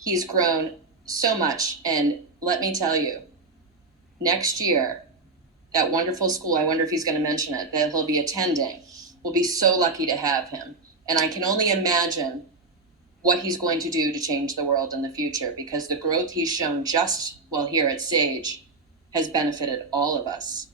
He's grown so much. And let me tell you, next year, that wonderful school, I wonder if he's going to mention it, that he'll be attending, will be so lucky to have him. And I can only imagine what he's going to do to change the world in the future, because the growth he's shown just while here at Sage has benefited all of us.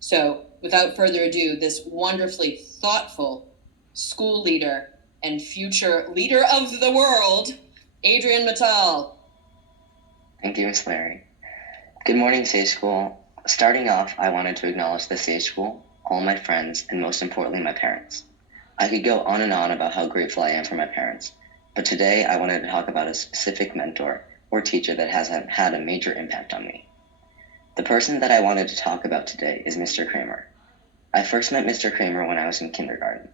So without further ado, this wonderfully thoughtful school leader and future leader of the world, Adrian Mattal. Thank you, Miss Larry. Good morning, Sage School. Starting off, I wanted to acknowledge the Sage School, all my friends, and most importantly, my parents. I could go on and on about how grateful I am for my parents, but today I wanted to talk about a specific mentor or teacher that has had a major impact on me. The person that I wanted to talk about today is Mr. Kramer. I first met Mr. Kramer when I was in kindergarten.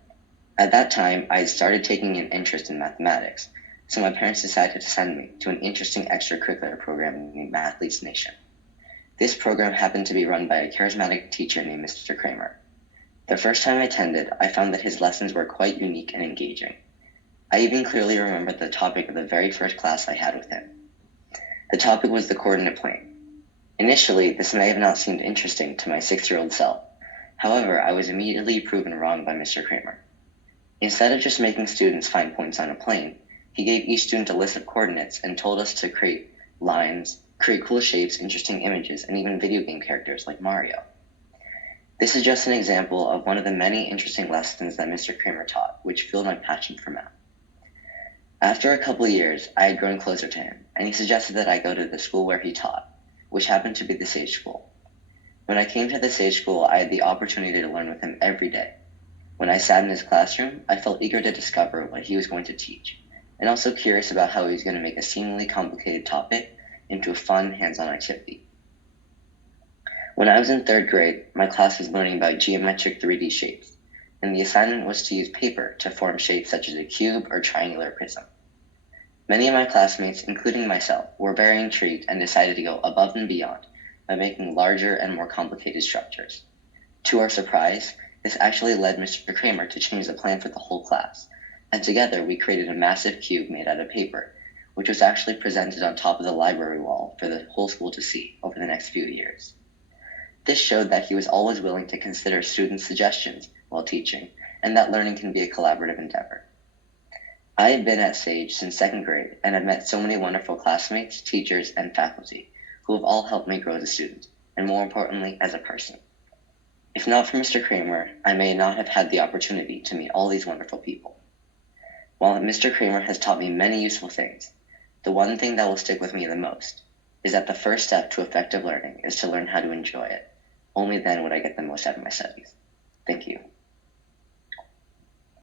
At that time, I had started taking an interest in mathematics, so my parents decided to send me to an interesting extracurricular program named Mathletes Nation. This program happened to be run by a charismatic teacher named Mr. Kramer. The first time I attended, I found that his lessons were quite unique and engaging. I even clearly remember the topic of the very first class I had with him. The topic was the coordinate plane. Initially, this may have not seemed interesting to my 6-year-old self. However, I was immediately proven wrong by Mr. Kramer. Instead of just making students find points on a plane, he gave each student a list of coordinates and told us to create lines, create cool shapes, interesting images, and even video game characters like Mario. This is just an example of one of the many interesting lessons that Mr. Kramer taught, which fueled my passion for math. After a couple of years, I had grown closer to him, and he suggested that I go to the school where he taught, which happened to be the Sage School. When I came to the Sage School, I had the opportunity to learn with him every day. When I sat in his classroom, I felt eager to discover what he was going to teach, and also curious about how he was going to make a seemingly complicated topic into a fun, hands-on activity. When I was in 3rd grade, my class was learning about geometric 3D shapes, and the assignment was to use paper to form shapes such as a cube or triangular prism. Many of my classmates, including myself, were very intrigued and decided to go above and beyond by making larger and more complicated structures. To our surprise, this actually led Mr. Kramer to change the plan for the whole class, and together we created a massive cube made out of paper, which was actually presented on top of the library wall for the whole school to see over the next few years. This showed that he was always willing to consider students' suggestions while teaching, and that learning can be a collaborative endeavor. I have been at Sage since 2nd grade and have met so many wonderful classmates, teachers, and faculty who have all helped me grow as a student, and more importantly, as a person. If not for Mr. Kramer, I may not have had the opportunity to meet all these wonderful people. While Mr. Kramer has taught me many useful things, the one thing that will stick with me the most is that the first step to effective learning is to learn how to enjoy it. Only then would I get the most out of my studies. Thank you.